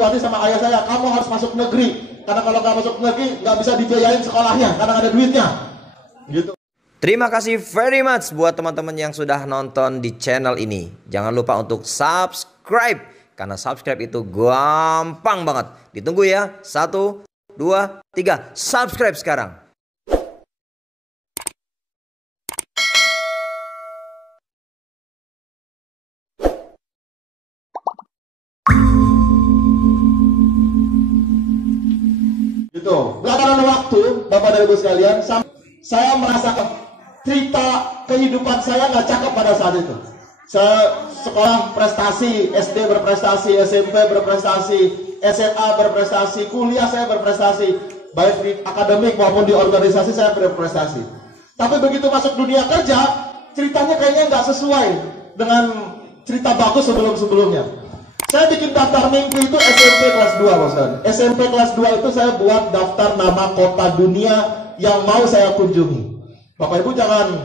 Berarti sama ayah saya, kamu harus masuk negeri. Karena kalau nggak masuk negeri, nggak bisa dibiayain sekolahnya, karena nggak ada duitnya. Gitu. Terima kasih very much buat teman-teman yang sudah nonton di channel ini. Jangan lupa untuk subscribe, karena subscribe itu gampang banget. Ditunggu ya. 1, 2, 3. Subscribe sekarang. Gitu. Belakangan waktu, Bapak dan Ibu sekalian, saya merasakan cerita kehidupan saya nggak cakep pada saat itu. Saya sekolah prestasi, SD berprestasi, SMP berprestasi, SMA berprestasi, kuliah saya berprestasi, baik di akademik maupun di organisasi saya berprestasi. Tapi begitu masuk dunia kerja, ceritanya kayaknya nggak sesuai dengan cerita bagus sebelum-sebelumnya. Saya bikin daftar mimpi itu SMP kelas 2, Bosan. SMP kelas 2 itu saya buat daftar nama kota dunia yang mau saya kunjungi. Bapak Ibu jangan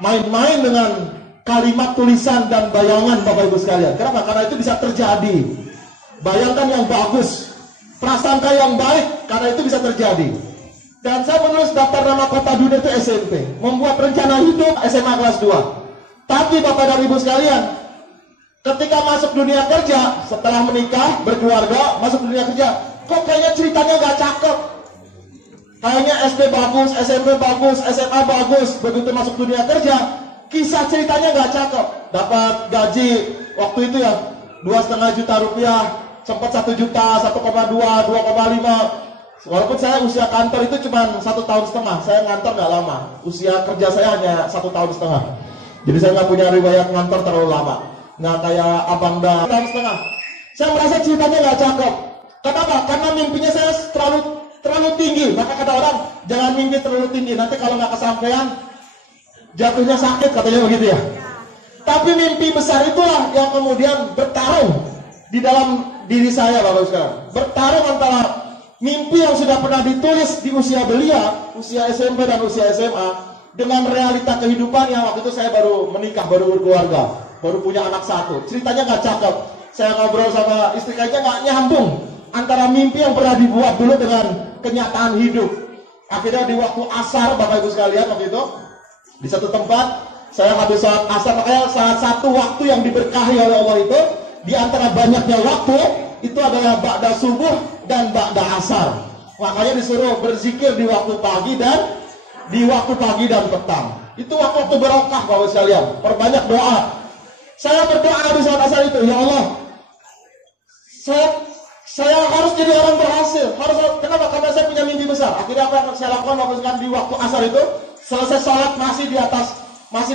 main-main dengan kalimat tulisan dan bayangan Bapak Ibu sekalian. Kenapa? Karena itu bisa terjadi. Bayangkan yang bagus, prasangka yang baik, karena itu bisa terjadi. Dan saya menulis daftar nama kota dunia itu SMP, membuat rencana hidup SMA kelas 2. Tapi Bapak dan Ibu sekalian, ketika masuk dunia kerja, setelah menikah, berkeluarga, masuk dunia kerja, kok kayaknya ceritanya nggak cakep. Kayaknya SD bagus, SMP bagus, SMA bagus. Begitu masuk dunia kerja, kisah ceritanya nggak cakep. Dapat gaji waktu itu ya 2,5 juta rupiah, sempat 1 juta, 1,2, 2,5. Walaupun saya usia kantor itu cuma 1,5 tahun, saya ngantor nggak lama. Usia kerja saya hanya 1,5 tahun. Jadi saya nggak punya riwayat ngantor terlalu lama. Nggak kayak abang dah 1,5 tahun. Saya merasa ceritanya nggak cakep. Kenapa? Karena mimpinya saya terlalu tinggi. Maka kata orang, jangan mimpi terlalu tinggi, nanti kalau nggak kesampaian jatuhnya sakit, katanya begitu ya. Tapi mimpi besar itulah yang kemudian bertarung di dalam diri saya, Bapak sekarang. Bertarung antara mimpi yang sudah pernah ditulis di usia belia, usia SMP dan usia SMA, dengan realita kehidupan yang waktu itu saya baru menikah, baru berkeluarga, baru punya anak 1. Ceritanya nggak cakep. Saya ngobrol sama istri, kayaknya nggak nyambung antara mimpi yang pernah dibuat dulu dengan kenyataan hidup. Akhirnya di waktu asar, Bapak Ibu sekalian, waktu itu di satu tempat saya habis sholat asar. Makanya salah satu waktu yang diberkahi oleh Allah itu, di antara banyaknya waktu, itu adalah ba'da subuh dan ba'da asar. Makanya disuruh berzikir di waktu pagi dan petang. Itu waktu berkah, Bapak sekalian. Perbanyak doa. Saya berdoa di sholat asar itu, ya Allah, saya harus jadi orang berhasil. Kenapa? Karena saya punya mimpi besar. Akhirnya apa yang saya lakukan di waktu asar itu, selesai sholat, masih di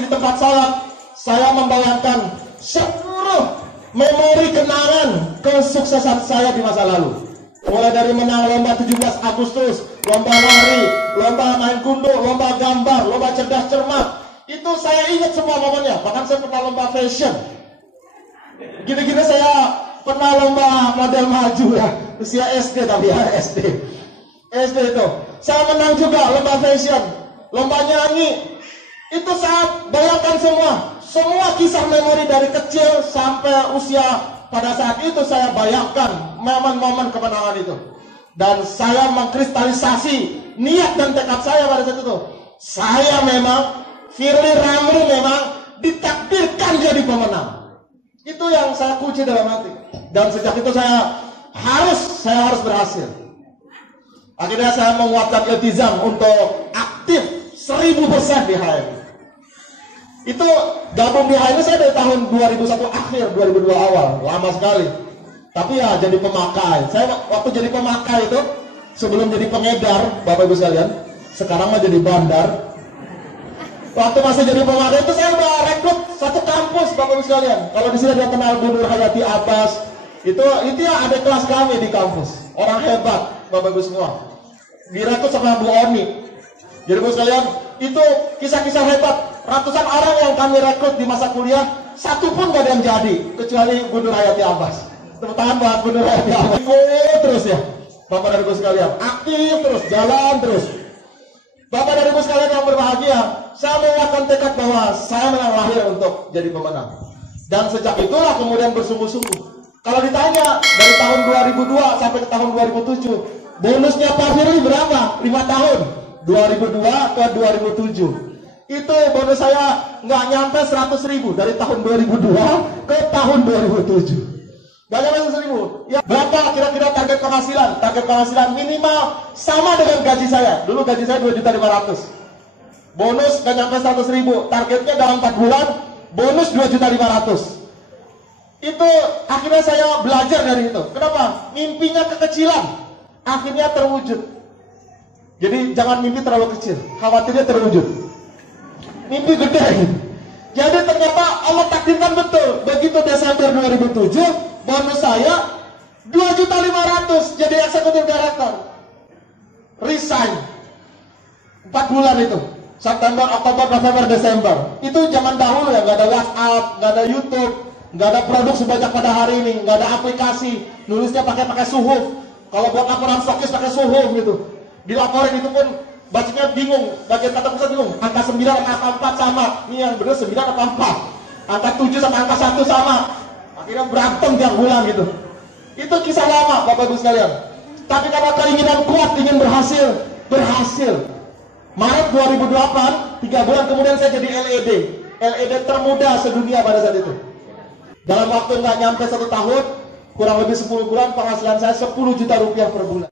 tempat sholat, saya membayangkan seluruh memori kenangan kesuksesan saya di masa lalu. Mulai dari menang lomba 17 Agustus, lomba lari, lomba main gundu, lomba gambar, lomba cerdas cermat. Itu saya ingat semua momennya. Bahkan saya pernah lomba fashion. Gini-gini saya pernah lomba model maju ya. Usia SD tapi ya, SD itu. Saya menang juga lomba fashion, lomba nyanyi. Itu saya bayangkan semua kisah memori dari kecil sampai usia. Pada saat itu saya bayangkan momen-momen kemenangan itu. Dan saya mengkristalisasi niat dan tekad saya pada saat itu. Saya memang, Firly Ramli memang ditakdirkan jadi pemenang. Itu yang saya kunci dalam hati. Dan sejak itu saya harus berhasil. Akhirnya saya menguatkan iltizam untuk aktif 1000% di HMI. Itu gabung di HMI saya dari tahun 2001 akhir, 2002 awal. Lama sekali. Tapi ya jadi pemakai. Saya waktu jadi pemakai itu, sebelum jadi pengedar, Bapak Ibu sekalian, sekarang mah jadi bandar. Waktu masih jadi pemakai itu saya udah rekrut satu kampus, Bapak Ibu sekalian. Kalau di sini ada kenal Bu Nur Hayati Abbas, itu ya adik kelas kami di kampus. Orang hebat, Bapak Ibu semua. Direkrut sama Bu Oni. Jadi Bu sekalian, itu kisah-kisah hebat. Ratusan orang yang kami rekrut di masa kuliah, satu pun gak ada yang jadi, kecuali Bu Nur Hayati Abbas. Tepuk tangan buat Bu Nur Hayati Abbas. Terus ya, Bapak dan Ibu sekalian, aktif terus, jalan terus. Bapak dan Ibu sekalian yang berbahagia, saya menguatkan tekad bahwa saya memang lahir untuk jadi pemenang. Dan sejak itulah kemudian bersungguh-sungguh. Kalau ditanya dari tahun 2002 sampai ke tahun 2007, bonusnya Pak Firly berapa? 5 tahun, 2002 ke 2007. Itu bonus saya nggak nyampe 100.000 dari tahun 2002 ke tahun 2007. Nggak nyampe 100.000. Ya, berapa kira-kira target penghasilan? Target penghasilan minimal sama dengan gaji saya. Dulu gaji saya 2.500.000. Bonus nggak nyampe 100.000. Targetnya dalam 4 bulan, bonus 2.500.000. Itu akhirnya saya belajar dari itu. Kenapa? Mimpinya kekecilan, akhirnya terwujud. Jadi jangan mimpi terlalu kecil, khawatirnya terwujud. Mimpi gede. Jadi ternyata Allah takdirkan betul. Begitu Desember 2007, bonus saya 2.500.000 jadi eksekutif director. Resign 4 bulan itu. September, Oktober, November, Desember. Itu zaman dahulu ya, nggak ada WhatsApp, nggak ada YouTube, nggak ada produk sebanyak pada hari ini, nggak ada aplikasi, nulisnya pakai suhuf. Kalau buat laporan stokis pakai suhuf gitu. Dilaporin itu pun bacanya bingung, bagian kata pusat bingung. Angka 9 sama angka 4 sama. Ini yang benar 9 apa 4? Angka 7 sama angka 1 sama. Akhirnya berantem tiap bulan gitu. Itu kisah lama Bapak Ibu sekalian. Tapi karena keinginan kuat ingin berhasil. Maret 2008, 3 bulan kemudian saya jadi LED termuda sedunia pada saat itu. Dalam waktu nggak nyampe 1 tahun, kurang lebih 10 bulan, penghasilan saya 10 juta rupiah per bulan.